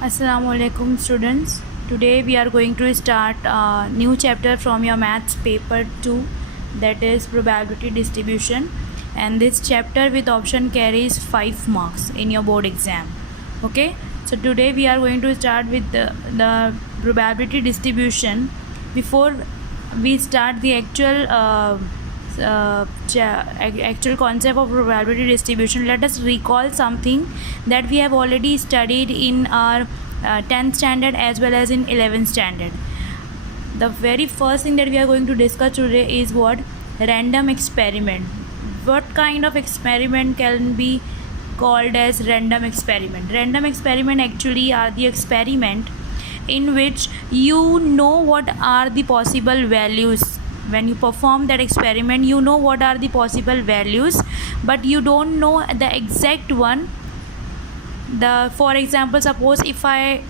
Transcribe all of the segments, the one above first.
Assalamu alaikum students. Today we are going to start a new chapter from your maths paper 2, that is probability distribution, and this chapter with option carries 5 marks in your board exam. Okay, so today we are going to start with the probability distribution. Before we start the actual concept of probability distribution, let us recall something that we have already studied in our 10th standard as well as in 11th standard. The very first thing that we are going to discuss today is what? Random experiment. What kind of experiment can be called as random experiment? Random experiment actually are the experiment in which you know what are the possible values. When you perform that experiment, you know what are the possible values, but you don't know the exact one. For example, suppose if I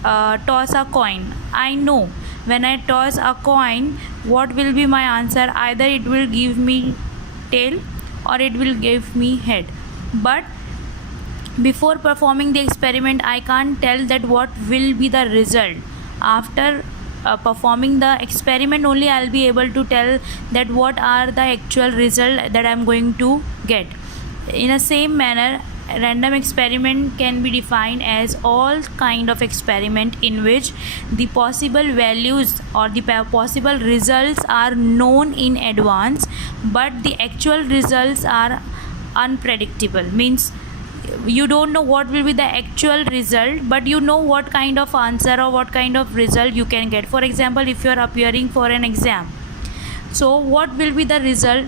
toss a coin, I know when I toss a coin what will be my answer. Either it will give me tail or it will give me head, but before performing the experiment I can't tell that what will be the result. After performing the experiment only I'll be able to tell that what are the actual result that I'm going to get. In the same manner, random experiment can be defined as all kind of experiment in which the possible values or the possible results are known in advance, but the actual results are unpredictable. Means you don't know what will be the actual result, but you know what kind of answer or what kind of result you can get. For example, if you are appearing for an exam, so what will be the result,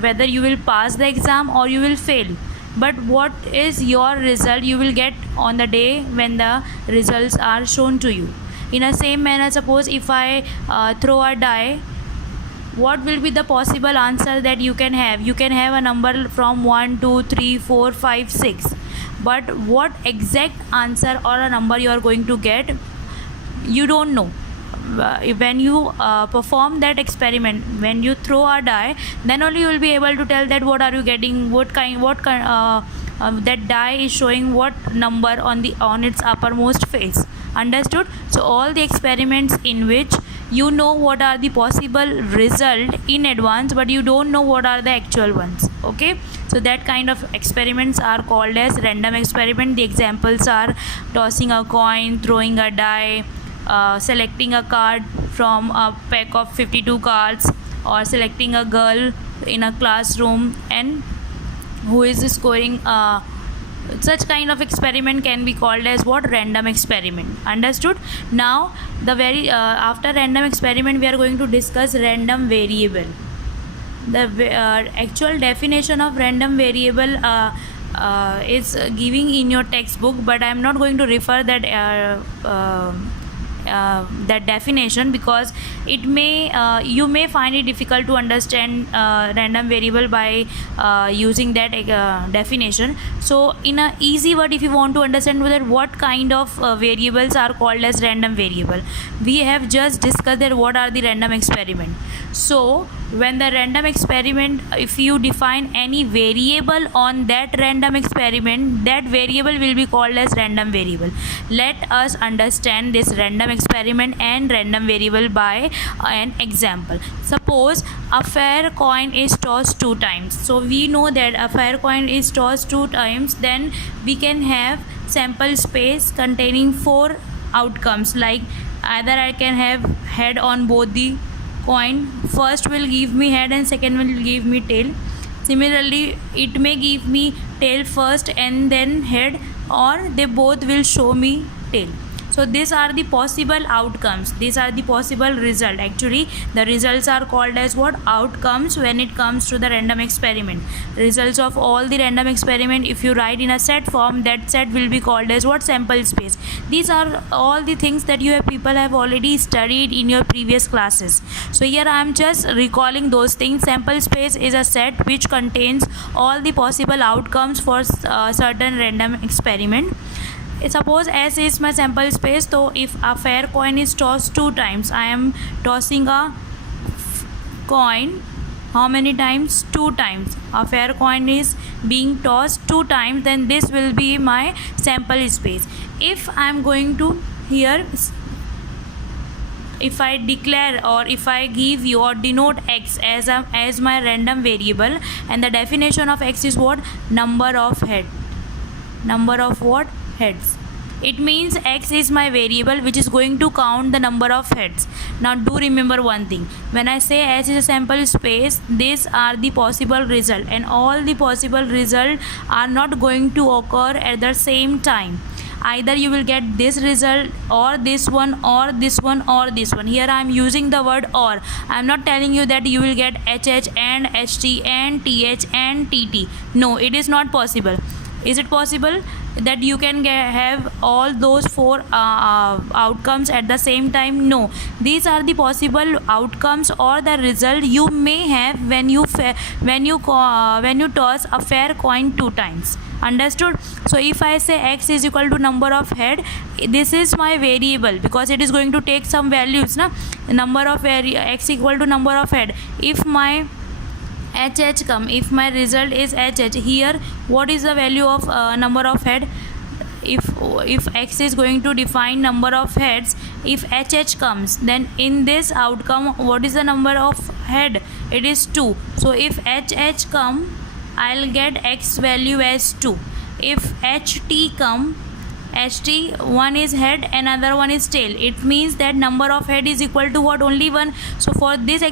whether you will pass the exam or you will fail, but what is your result you will get on the day when the results are shown to you. In the same manner, suppose if I throw a die, what will be the possible answer that you can have? You can have a number from 1 2 3 4 5 6, but what exact answer or a number you are going to get, you don't know. When you perform that experiment, when you throw a die, then only you will be able to tell that what are you getting, what kind that die is showing what number on its uppermost face. Understood? So all the experiments in which you know what are the possible result in advance, but you don't know what are the actual ones. Okay, so that kind of experiments are called as random experiment. The examples are tossing a coin, throwing a die, selecting a card from a pack of 52 cards, or selecting a girl in a classroom and who is scoring. Such kind of experiment can be called as what? Random experiment. Understood? Now the very after random experiment we are going to discuss random variable. The actual definition of random variable is giving in your textbook, but I am not going to refer that definition, because it may you may find it difficult to understand random variable by using that definition. So in a easy word, if you want to understand whether what kind of variables are called as random variable, we have just discussed that what are the random experiment. So when the random experiment, if you define any variable on that random experiment, that variable will be called as random variable. Let us understand this random experiment and random variable by an example. Suppose a fair coin is tossed 2 times. So we know that a fair coin is tossed 2 times, then we can have sample space containing 4 outcomes. Like either I can have head on both the coin, first will give me head and second will give me tail. Similarly, it may give me tail first and then head, or they both will show me tail. So these are the possible outcomes, these are the possible result. Actually the results are called as what? Outcomes. When it comes to the random experiment, results of all the random experiment, if you write in a set form, that set will be called as what? Sample space. These are all the things that people have already studied in your previous classes. So here I am just recalling those things. Sample space is a set which contains all the possible outcomes for certain random experiment. Suppose S is my sample space. So if a fair coin is tossed 2 times, I am tossing a coin how many times? 2 times. A fair coin is being tossed 2 times, then this will be my sample space. If I am going to here if I declare or if I give you or denote x as my random variable, and the definition of x is what? Number of what? Heads. It means x is my variable which is going to count the number of heads. Now do remember one thing, when I say S is a sample space, these are the possible result, and all the possible result are not going to occur at the same time. Either you will get this result or this one or this one or this one. Here I am using the word or. I am not telling you that you will get HH and HT and TH and TT. No, it is not possible. Is it possible that you can have all those four outcomes at the same time? No. These are the possible outcomes or the result you may have when you toss a fair coin 2 times. Understood? So if I say x is equal to number of head, this is my variable because it is going to take some values, na? Number of x equal to number of head. If my HH come, if my result is HH, here what is the value of number of head? If x is going to define number of heads, if HH comes, then in this outcome what is the number of head? It is 2. So if HH come, I'll get x value as 2. If HT come, HT, one is head, another one is tail. It means that number of head is equal to what? Only 1. So for this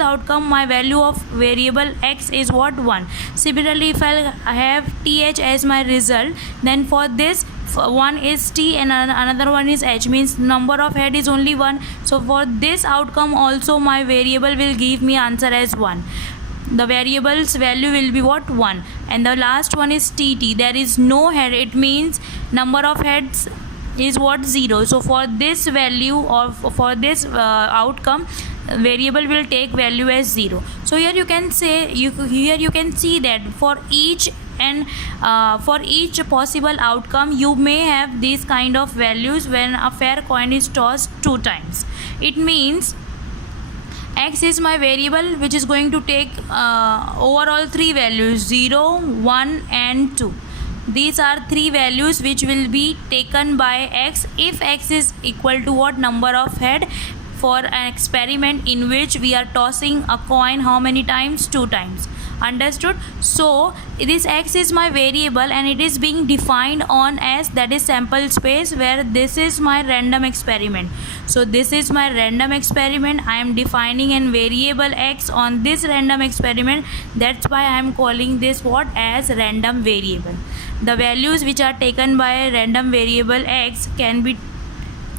outcome, my value of variable x is what? 1. Similarly, if I have TH as my result, then for this one is T and another one is H, means number of head is only 1. So for this outcome also my variable will give me answer as 1. The variable's value will be what? 1. And the last one is TT. There is no head. It means number of heads is what? 0. So for this value or for this outcome, variable will take value as 0. So here you can say, here you can see that for each possible outcome you may have these kind of values when a fair coin is tossed 2 times. It means x is my variable which is going to take overall 3 values, 0, 1 and 2. These are 3 values which will be taken by x if x is equal to what? Number of head, for an experiment in which we are tossing a coin how many times? 2 times. Understood? So this x is my variable and it is being defined on S, that is sample space, where this is my random experiment. So this is my random experiment. I am defining a variable x on this random experiment. That's why I am calling this what? As random variable. The values which are taken by random variable x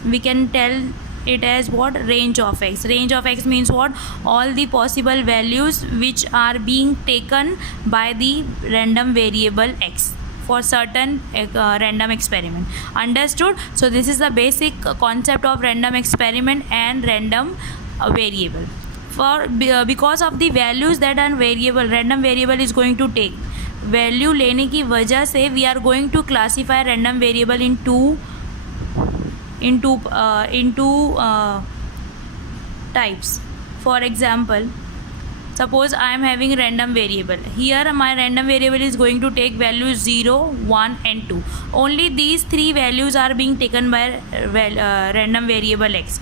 we can tell it as what? Range of x. Range of x means what? All the possible values which are being taken by the random variable x for certain random experiment. Understood? So this is the basic concept of random experiment and random variable. Because of the values that are variable, random variable is going to take value लेने की वजह से we are going to classify random variable in two types. For example, suppose I am having random variable. Here my random variable is going to take values 0, 1 and 2. Only these 3 values are being taken by random variable x.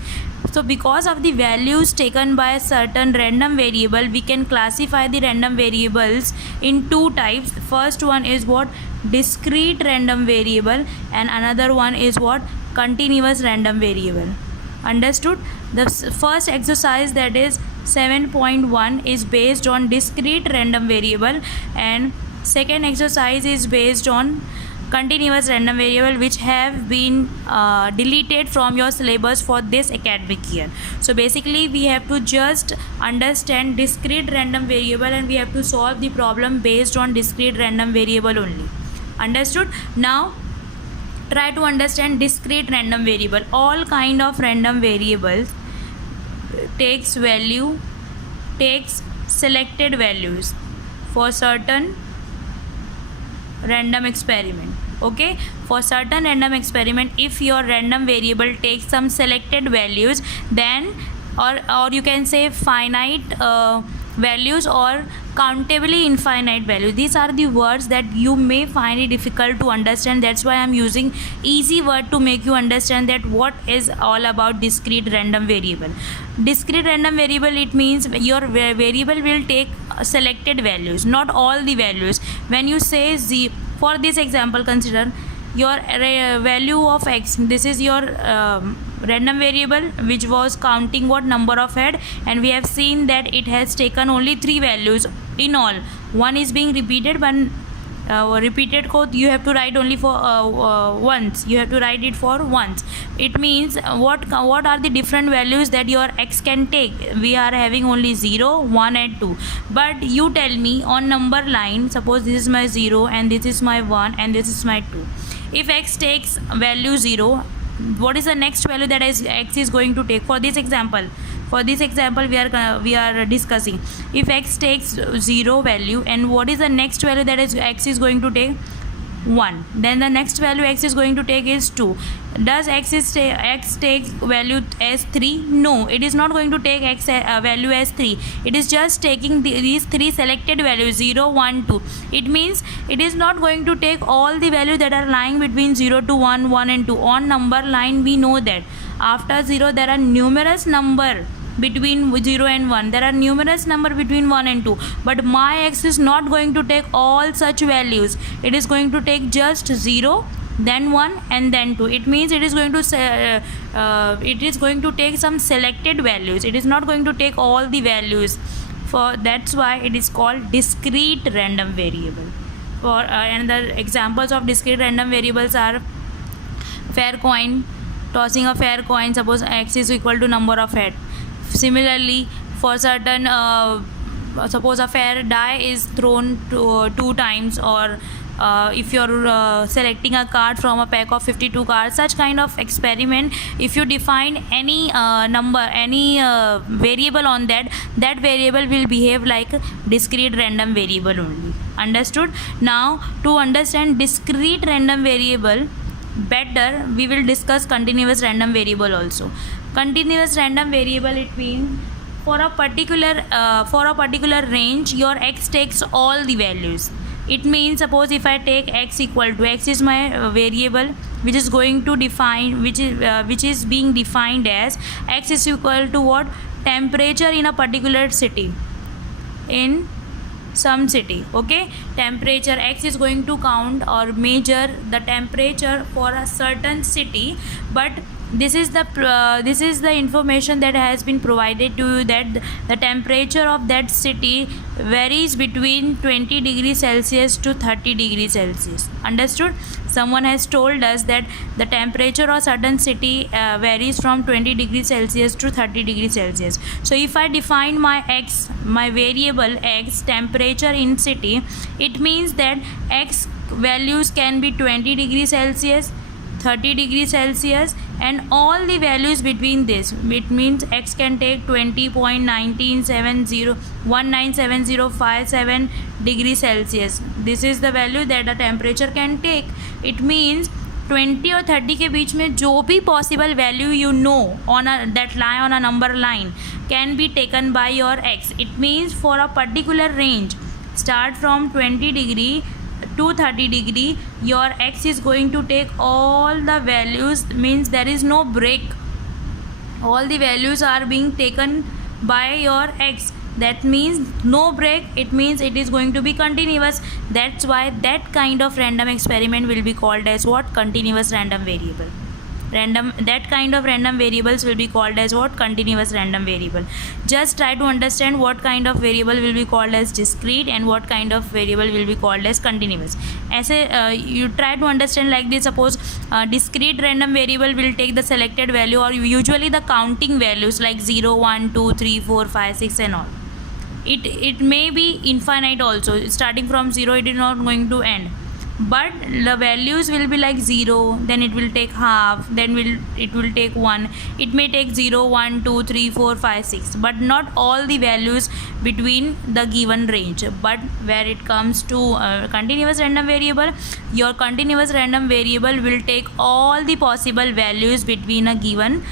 So because of the values taken by a certain random variable, we can classify the random variables in 2 types. First one is what? Discrete random variable, and another one is what? Continuous random variable. Understood? The first exercise, that is 7.1, is based on discrete random variable, and second exercise is based on continuous random variable, which have been deleted from your syllabus for this academic year. So basically we have to just understand discrete random variable and we have to solve the problem based on discrete random variable only. Understood? Now try to understand discrete random variable. All kind of random variables takes selected values for certain random experiment. Okay, for certain random experiment, if your random variable takes some selected values, then or you can say finite values or countably infinite value. These are the words that you may find it difficult to understand. That's why I'm using easy word to make you understand that what is all about discrete random variable. Discrete random variable, it means your variable will take selected values, not all the values. When you say z, for this example, consider your value of x. This is your random variable which was counting what number of head, and we have seen that it has taken only 3 values in all. One is being repeated, but repeated code you have to write only for once. You have to write it for once. It means what are the different values that your x can take? We are having only 0, 1 and 2, but you tell me on number line, suppose this is my 0 and this is my 1 and this is my 2. If x takes value 0, what is the next value that x is going to take? For this example we are discussing, if x takes 0 value, and what is the next value that x is going to take? 1. Then the next value x is going to take is 2. Does x take value as 3? No, it is not going to take x value as 3. It is just taking these 3 selected values, 0, 1, 2. It means it is not going to take all the values that are lying between 0 to 1, 1 and 2. On number line we know that after 0 there are numerous number between 0 and 1. There are numerous number between 1 and 2, but my x is not going to take all such values. It is going to take just 0, then 1 and then 2. It means it is going to take some selected values. It is not going to take all the values. That's why it is called discrete random variable. For another examples of discrete random variables are fair coin, tossing a fair coin, suppose x is equal to number of head. Similarly, for certain suppose a fair die is thrown 2 times, or if you're selecting a card from a pack of 52 cards, such kind of experiment, if you define any number, any variable on that variable will behave like discrete random variable only. Understood? Now to understand discrete random variable better, we will discuss continuous random variable also. Continuous random variable, it means for a particular range your x takes all the values. It means suppose if I take x equal to, x is my variable which is going to define, which is being defined as x is equal to what? Temperature in a particular city, in some city. Okay, temperature, x is going to count or measure the temperature for a certain city, but this is the information that has been provided to you, that the temperature of that city varies between 20 degrees Celsius to 30 degrees Celsius. Understood? Someone has told us that the temperature of certain city varies from 20 degrees Celsius to 30 degrees Celsius. So if I define my x, my variable x, temperature in city, it means that x values can be 20 degrees Celsius, 30 degrees Celsius, and all the values between this. It means x can take 20.197057 degrees Celsius. This is the value that a temperature can take. It means 20 और 30 के बीच में जो भी possible value you know on that line, on a number line, can be taken by your x. It means for a particular range, start from 20 degree to 30 degree, your x is going to take all the values, means there is no break. All the values are being taken by your x. That means no break. It means it is going to be continuous. That's why that kind of random experiment will be called as what? Continuous random variable. That kind of random variables will be called as what? Continuous random variable. Just try to understand what kind of variable will be called as discrete and what kind of variable will be called as continuous. You try to understand like this. Suppose discrete random variable will take the selected value, or usually the counting values like 0, 1, 2, 3, 4, 5, 6 and all. It may be infinite also. Starting from 0, it is not going to end, but the values will be like 0, then it will take half, then it will take 1. It may take 0, 1, 2, 3, 4, 5, 6, but not all the values between the given range. But where it comes to continuous random variable, your continuous random variable will take all the possible values between a given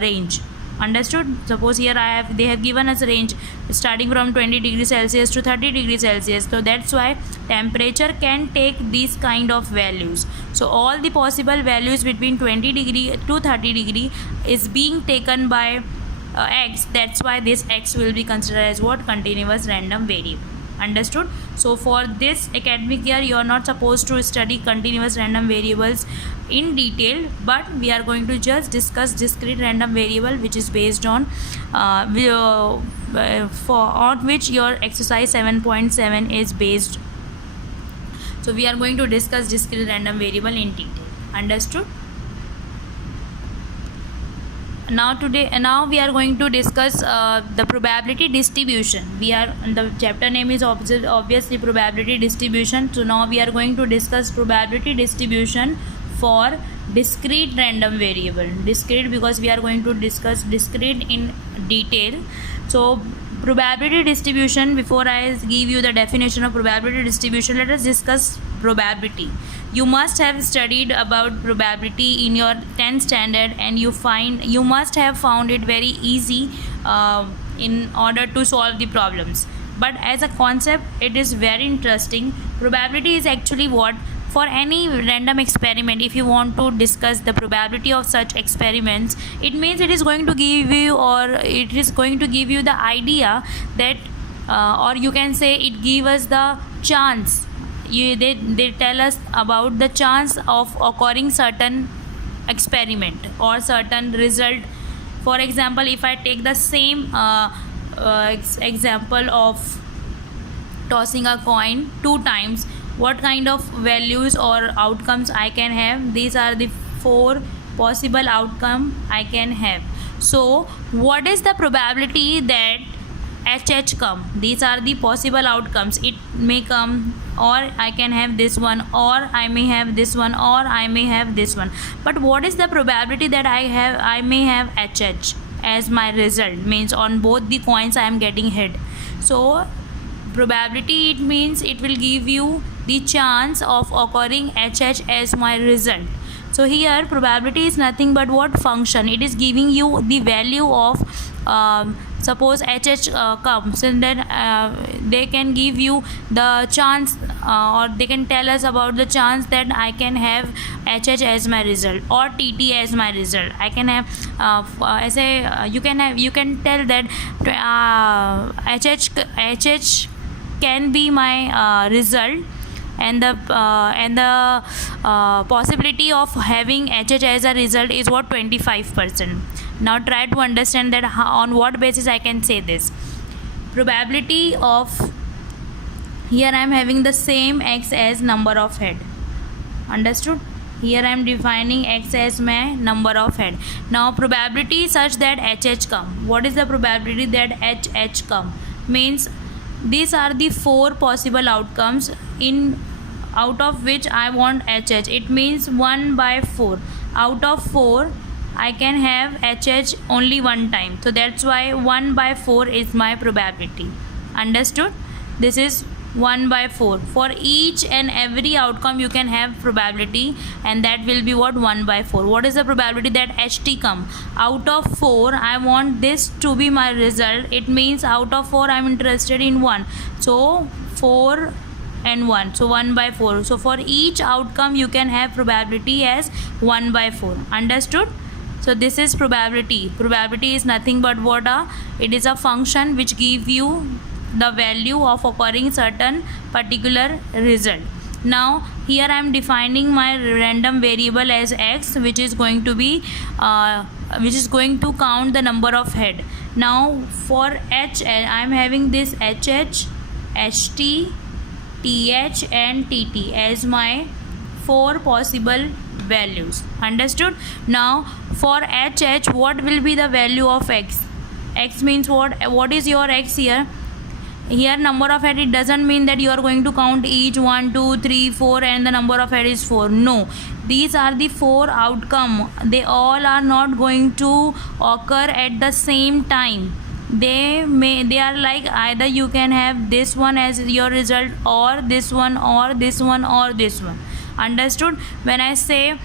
range. Understood? Suppose here they have given us a range starting from 20 degrees Celsius to 30 degrees Celsius. So that's why temperature can take these kind of values. So all the possible values between 20 degree to 30 degree is being taken by x. That's why this x will be considered as what? Continuous random variable. Understood? So for this academic year you are not supposed to study continuous random variables in detail, but we are going to just discuss discrete random variable, which is based on on which your exercise 7.7 is based. So we are going to discuss discrete random variable in detail. Understood? Now we are going to discuss the probability distribution. The chapter name is obviously probability distribution. So now we are going to discuss probability distribution for discrete random variable. Discrete because we are going to discuss discrete in detail. So probability distribution, before I give you the definition of probability distribution, let us discuss probability. You must have studied about probability in your 10th standard, and you must have found it very easy in order to solve the problems. But as a concept, it is very interesting. Probability is actually what? For any random experiment, if you want to discuss the probability of such experiments, it means it is going to give you, or it is going to give you the idea that or you can say it gives us the chance. They tell us about the chance of occurring certain experiment or certain result. For example, if I take the same example of tossing a coin 2 times, what kind of values or outcomes I can have? These are the 4 possible outcome I can have. So what is the probability that HH come? These are the possible outcomes. It may come, or I can have this one, or I may have this one, or I may have this one. But what is the probability that I may have HH as my result? Means on both the coins I am getting hit. So probability, it means it will give you the chance of occurring HH as my result. So here probability is nothing but what? Function. It is giving you the value of suppose HH comes, and then they can give you the chance or they can tell us about the chance that I can have HH as my result or TT as my result. I can have you can tell that HH can be my result, and the possibility of having HH as a result is what? 25%. Now try to understand that on what basis I can say this. Probability of, here I am having the same x as number of head. Understood? Here I am defining x as my number of head. Now probability such that HH come. What is the probability that HH come? Means these are the 4 possible outcomes, out of which I want HH. It means 1 by 4. Out of 4 I can have HH only 1 time. So that's why 1 by 4 is my probability. Understood? This is 1 by 4. For each and every outcome you can have probability, and that will be what? 1 by 4. What is the probability that HT come? Out of 4 I want this to be my result. It means out of 4 I am interested in 1. So 4 and 1. So 1 by 4. So for each outcome you can have probability as 1 by 4. Understood? So this is probability. Probability is nothing but what? It is a function which give you the value of occurring certain particular result. Now here I am defining my random variable as x, which is going to be count the number of head. Now for H, I am having this HH, HT, TH and TT as my 4 possible values. Understood? Now for HH, what will be the value of x? X means what is your x here? Here number of head, it doesn't mean that you are going to count each 1, 2, 3, 4 and the number of head is 4. No, these are the 4 outcome. They all are not going to occur at the same time. They are like either you can have this one as your result, or this one, or this one, or this one. Understood? When I say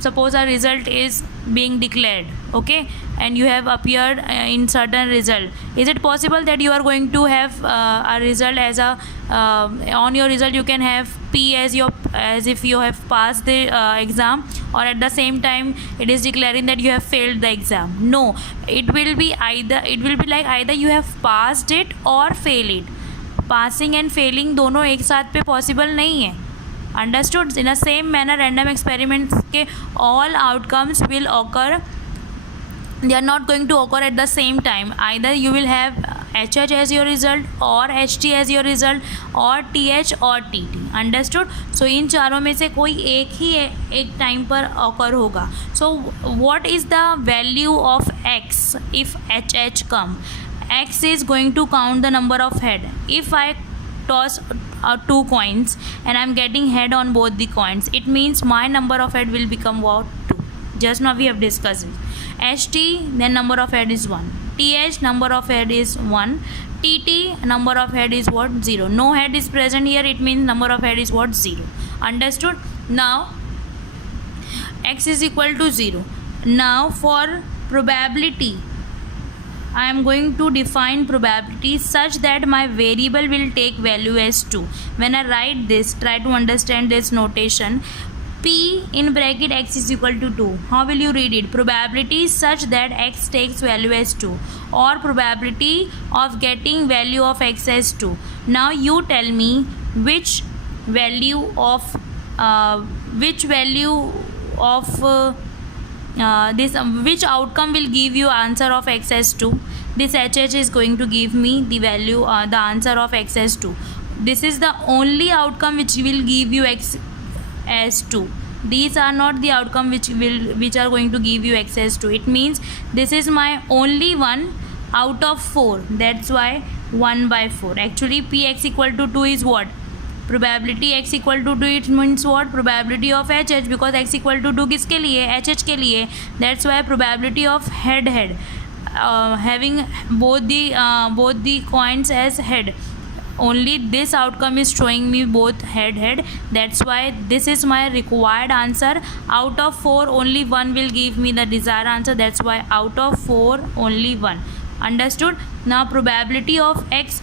suppose a result is being declared, okay, and you have appeared in certain result. Is it possible that you are going to have a result as a on your result you can have P as if you have passed the exam, or at the same time it is declaring that you have failed the exam? No, it will be like either you have passed it or fail it. Passing and failing दोनों एक साथ पे possible नहीं है. Understood? In a same manner random experiments के all outcomes will occur, they are not going to occur at the same time. Either you will have HH as your result or HT as your result or TH or TT. Understood? So इन चारों में से कोई एक ही एक time पर occur होगा. So what is the value of X if HH come? X is going to count the number of head. If I toss 2 coins and I'm getting head on both the coins, it means my number of head will become what? 2. Just now we have discussed it. HT, then number of head is 1. TH, number of head is 1. TT, number of head is what? 0. No head is present here, it means number of head is what? 0. Understood? Now X is equal to 0. Now for probability, I am going to define probability such that my variable will take value as 2. When I write this, try to understand this notation. P in bracket X is equal to 2. How will you read it? Probability such that X takes value as 2, or probability of getting value of X as 2. Now you tell me which value of which outcome will give you answer of X as 2. This HH is going to give me the value, the answer of X as 2. This is the only outcome which will give you X as 2. These are not the outcome which are going to give you X as 2. It means this is my only one out of 4. That's why 1 by 4. Actually Px equal to 2 is what? Probability X equal to 2, it means what? Probability of HH, because X equal to 2 किसके लिए? HH के लिए. That's why probability of head having both the coins as head. Only this outcome is showing me both head. That's why this is my required answer. Out of 4 only 1 will give me the desired answer. That's why out of 4 only 1. Understood? Now probability of X,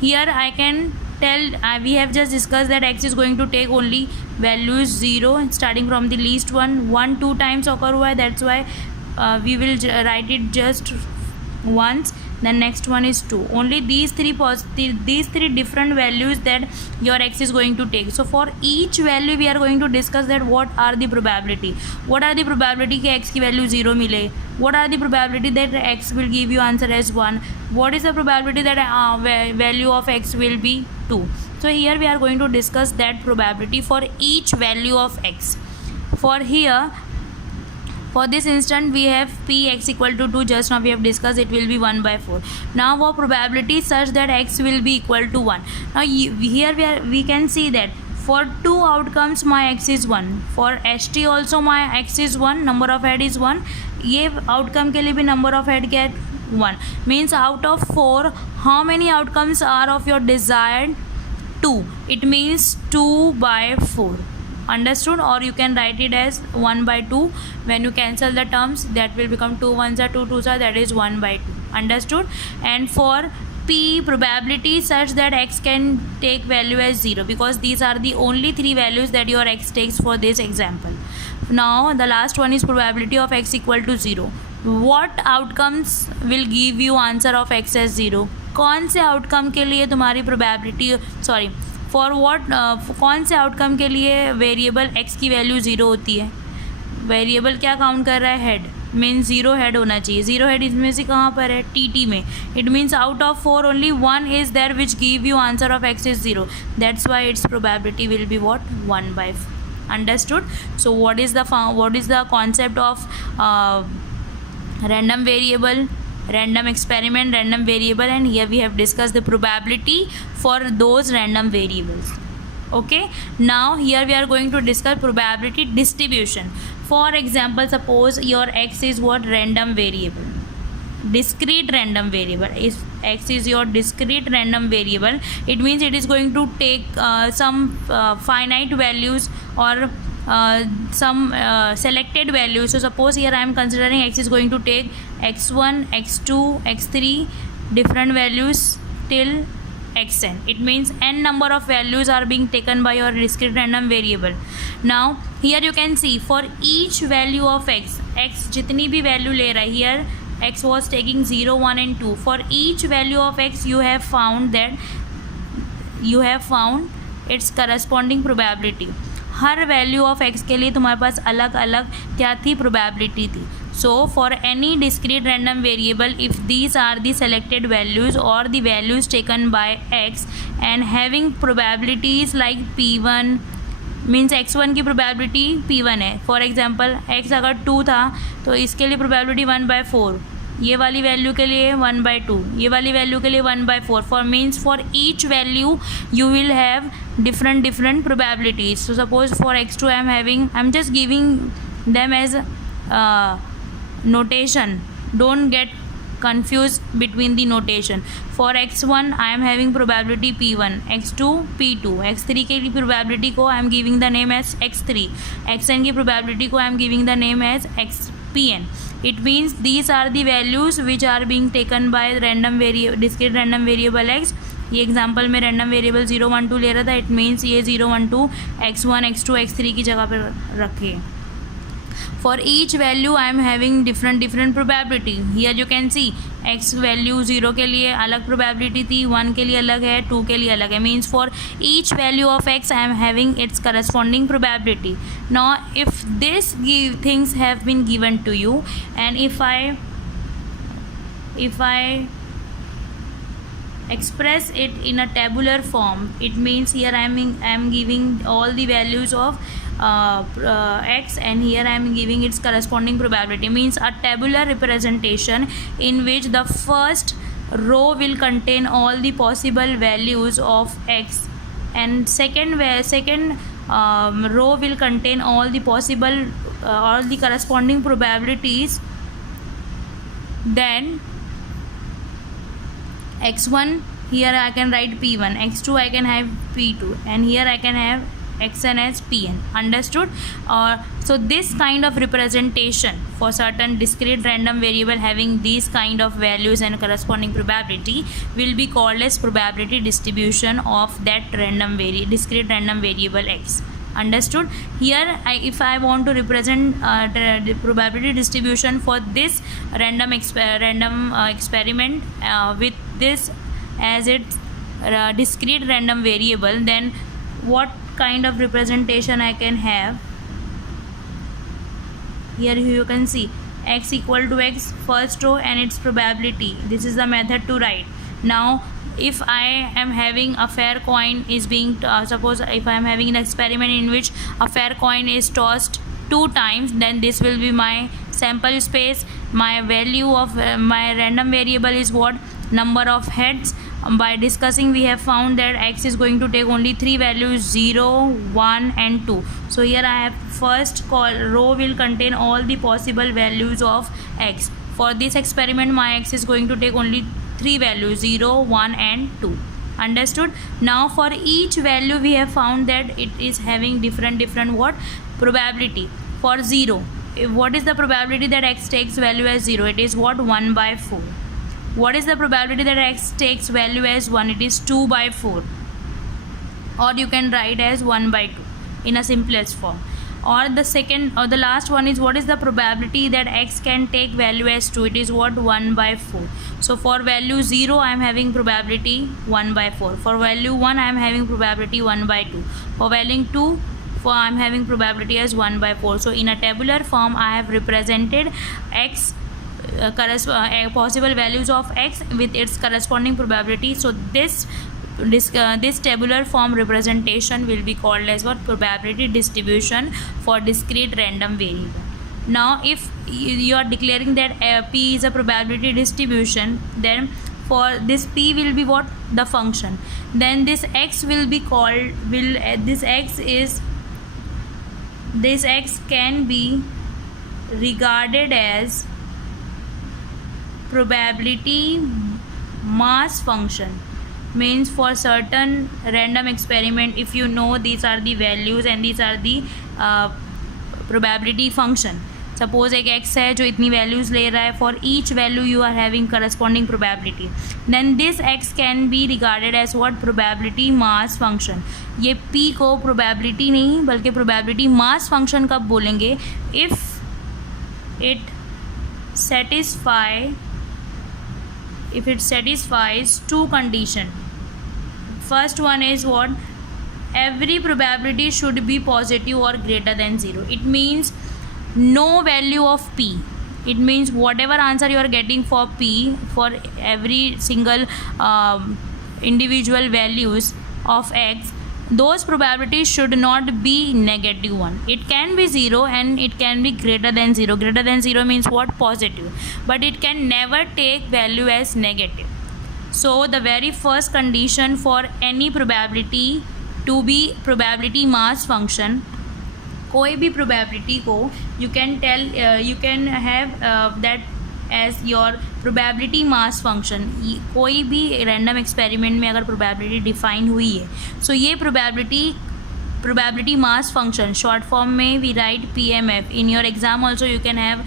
here I can tell, we have just discussed that X is going to take only values 0 starting from the least one. 2 times occur हुआ है, that's why we will write it just once. Then next one is 2. Only these three different values that your X is going to take. So for each value we are going to discuss that what are the probability. What are the probability कि X की value 0 मिले? What are the probability that X will give you answer as 1? What is the probability that value of X will be 2? So here we are going to discuss that probability for each value of X. For this instant we have Px equal to 2. Just now we have discussed it will be 1 by 4. Now for probability such that X will be equal to 1. Now here we can see that for 2 outcomes my X is 1. For HT also my X is 1. Number of head is 1. ये outcome के लिए भी number of head क्या है? 1. Means out of 4 how many outcomes are of your desired? 2. It means 2 by 4. Understood? Or you can write it as 1 by 2. When you cancel the terms, that will become 2 1s are 2 2s are, that is 1 by 2. Understood? And for P, probability such that X can take value as 0, because these are the only 3 values that your X takes for this example. Now the last one is probability of X equal to 0. What outcomes will give you answer of X as 0? कौन से outcome के लिए तुम्हारी probability for what कौन से outcome के लिए variable x की वैल्यू 0 होती है? वेरिएबल क्या काउंट कर रहा है? हेड. मीन्स 0 हेड होना चाहिए. 0 हेड इसमें से कहाँ पर है? टी में. It means out of 4 only 1 is there which give you answer of x is 0. That's why its probability will be what? 1 by 4. Understood? So what is the concept of random variable, random experiment, random variable, and here we have discussed the probability for those random variables. Okay, now here we are going to discuss probability distribution. For example, suppose your X is what? Random variable, discrete random variable. If X is your discrete random variable, it means it is going to take some finite values or some selected values. So suppose here I am considering x is going to take x1, x2, x3 different values till xn. It means n number of values are being taken by your discrete random variable. Now here you can see for each value of x जितनी भी value ले रहा है, here x was taking 0, 1 and 2. For each value of x you have found its corresponding probability. Her value of x के लिए तुम्हारे पास अलग अलग क्या थी, प्रोबेबिलिटी थी. So for any discrete random variable if these are the selected values और the values taken by x and having probabilities like p1 means x1 की प्रोबेबिलिटी p1 है. फॉर एग्जांपल x अगर 2 था तो इसके लिए प्रोबेबिलिटी 1/4, ये वाली वैल्यू के लिए 1/2, ये वाली वैल्यू के लिए 1/4. For means for each value you will have different probabilities. So suppose for x2 I'm just giving them as notation. Don't get confused between the notation. For x1 I am having probability p1, x2 p2, x3 के लिए probability को I am giving the name as x3, xn की probability को I am giving the name as xpn. It means these are the values which are being taken by discrete random variable x. ये example में random variable 0, 1, 2 ले रहा था. It means ये 0, 1, 2 x1, x2, x3 की जगह पर रखे. For each value I am having different probability. Here you can see x value 0 के लिए अलग प्रोबेबिलिटी थी, 1 के लिए अलग है, 2 के लिए अलग है. Means for each value of x I am having its corresponding probability. Now if this things have been given to you and if I express it in a tabular form, it means here I am giving all the values of x and here I am giving its corresponding probability. Means a tabular representation in which the first row will contain all the possible values of x and second row will contain all the possible all the corresponding probabilities. Then x1 here I can write p1, x2 I can have p2 and here I can have xn as pn. Understood? So this kind of representation for certain discrete random variable having these kind of values and corresponding probability will be called as probability distribution of that discrete random variable x. Understood? Here if I want to represent the probability distribution for this random experiment with this as its discrete random variable, then what kind of representation I can have? Here you can see x equal to x first row and its probability. This is the method to write. Now if I am having a fair coin is being suppose if I am having an experiment in which a fair coin is tossed 2 times, then this will be my sample space. My value of my random variable is what? Number of heads. By discussing we have found that x is going to take only 3 values, 0, 1 and 2. So here I have first row will contain all the possible values of x. For this experiment my x is going to take only 3 values, 0, 1 and 2. Understood? Now for each value we have found that it is having different what? Probability. For 0, what is the probability that x takes value as 0? It is what? 1/4. What is the probability that x takes value as 1? It is 2/4. Or you can write as 1/2 in a simplest form. Or the second or the last one is what is the probability that x can take value as 2? It is what? 1/4. So for value 0 I am having probability 1/4. For value 1 I am having probability 1/2. For value 2 I am having probability as 1/4. So in a tabular form I have represented x possible values of x with its corresponding probability. So this tabular form representation will be called as what? Probability distribution for discrete random variable. Now if you are declaring that p is a probability distribution, then for this p will be what? The function. Then this x will be called this x can be regarded as probability mass function. Means for certain random experiment, if you know these are the values and these are the probability function. Suppose एक x है जो इतनी values ले रहा है, for each value you are having corresponding probability, then this x can be regarded as what, probability mass function. ये p को probability नहीं बल्कि प्रोबेबिलिटी मास फंक्शन कब बोलेंगे, if it satisfies two condition. First one is what, every probability should be positive or greater than 0. It means no value of p. It means whatever answer you are getting for p, for every single individual values of x, those probabilities should not be negative one. It can be 0 and it can be greater than 0. Greater than 0 means what, positive, but it can never take value as negative. So the very first condition for any probability to be probability mass function, कोई भी probability को you can tell, you can have that as your probability mass function. कोई भी random experiment में अगर probability define हुई है, so ये probability mass function, short form में we write PMF. In your exam also you can have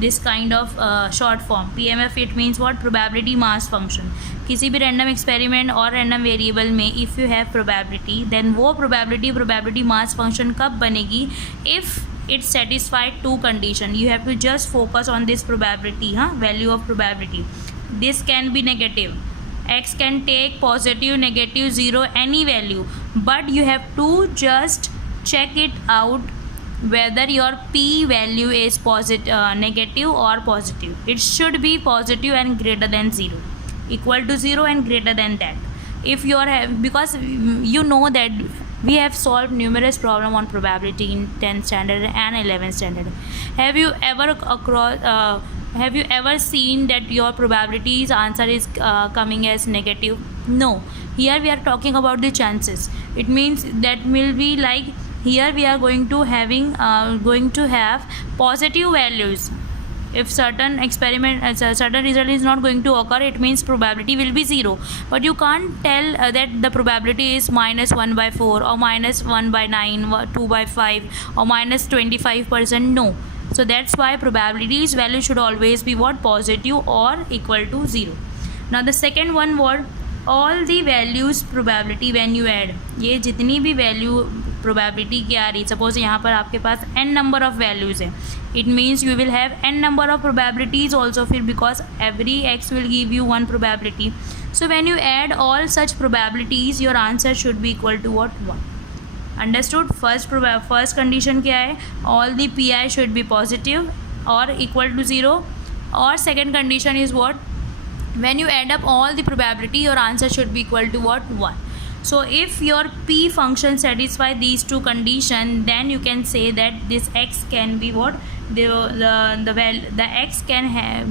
this kind of short form PMF. It means what, probability mass function. किसी भी random experiment और random variable में if you have probability, then वो probability mass function कब बनेगी, if it satisfied two condition. You have to just focus on this probability, value of probability. This can be negative, x can take positive, negative, 0, any value, but you have to just check it out whether your p value is negative or positive. It should be positive and greater than 0, equal to 0 and greater than that. If you are because you know that we have solved numerous problem on probability in 10th standard and 11th standard. Have you ever seen that your probabilities answer is coming as negative? No. Here we are talking about the chances. It means that will be like, here we are going to have positive values. If certain experiment, certain result is not going to occur, it means probability will be 0. But you can't tell that the probability is -1/4 or -1/9, 2/5 or -25%. No. So that's why probability's value should always be what, positive or equal to 0. Now the second one, what, all the values probability when you add, ये जितनी भी value probability की आ रही, suppose यहाँ पर आपके पास n number of values है, it means you will have n number of probabilities also, फिर because every x will give you one probability. So when you add all such probabilities your answer should be equal to what, 1. Understood. First condition क्या है, all the P should be positive और equal to 0. और second condition is what, when you add up all the probability your answer should be equal to what, 1. So if your p function satisfy these two condition, then you can say that this x can be what, the x can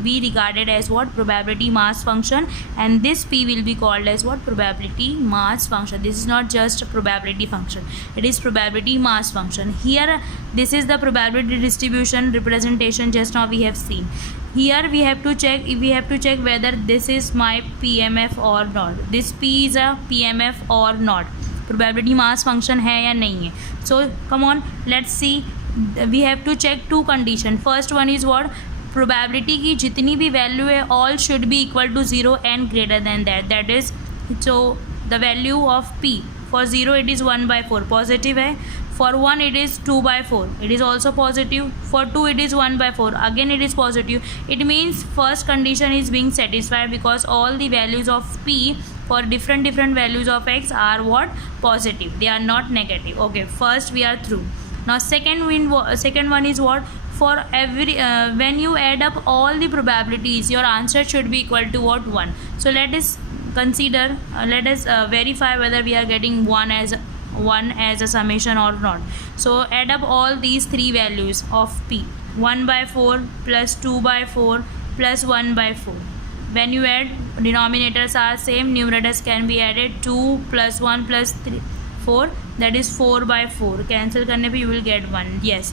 be regarded as what, probability mass function, and this p will be called as what, probability mass function. This is not just a probability function, it is probability mass function. Here this is the probability distribution representation just now we have seen. Here we have to check whether this is my PMF or not. This P is a PMF or not. Probability mass function है या नहीं है. So come on, let's see. We have to check two condition. First one is what, probability की जितनी भी value है all should be equal to 0 and greater than that. That is, so the value of P for 0 it is 1/4, positive है. For 1 it is 2/4, it is also positive. For 2 it is 1/4, again it is positive. It means first condition is being satisfied because all the values of p for different values of x are what, positive, they are not negative. Okay, first we are through. Now second one is what, for every when you add up all the probabilities your answer should be equal to what, 1. So let us consider, let us verify whether we are getting 1 as a summation or not. So add up all these three values of p, 1/4 plus 2/4 plus 1/4. When you add, denominators are same, numerators can be added. 2 plus 1 plus 3 4, that is 4/4. cancel करने पे you will get 1. Yes,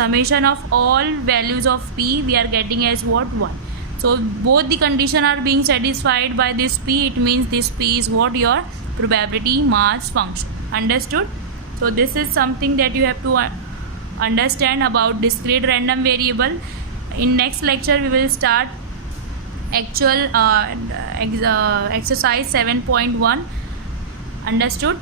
summation of all values of p we are getting as what, 1. So both the condition are being satisfied by this p. It means this p is what, your probability mass function. Understood? So this is something that you have to understand about discrete random variable. In next lecture we will start actual exercise 7.1. Understood?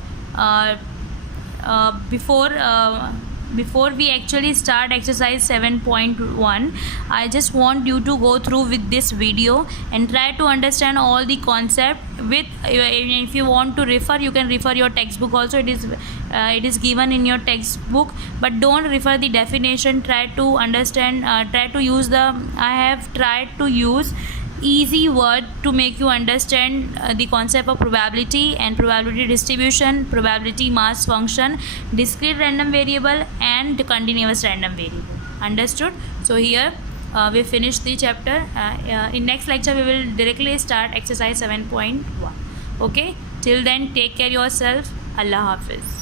Before we actually start exercise 7.1, I just want you to go through with this video and try to understand all the concept. With if you want to refer, you can refer your textbook also. It is given in your textbook, but don't refer the definition. Try to understand, try to use I have tried to use easy word to make you understand the concept of probability and probability distribution, probability mass function, discrete random variable and continuous random variable. Understood? So here we finished the chapter. In next lecture we will directly start exercise 7.1. Okay, till then take care yourself. Allah Hafiz.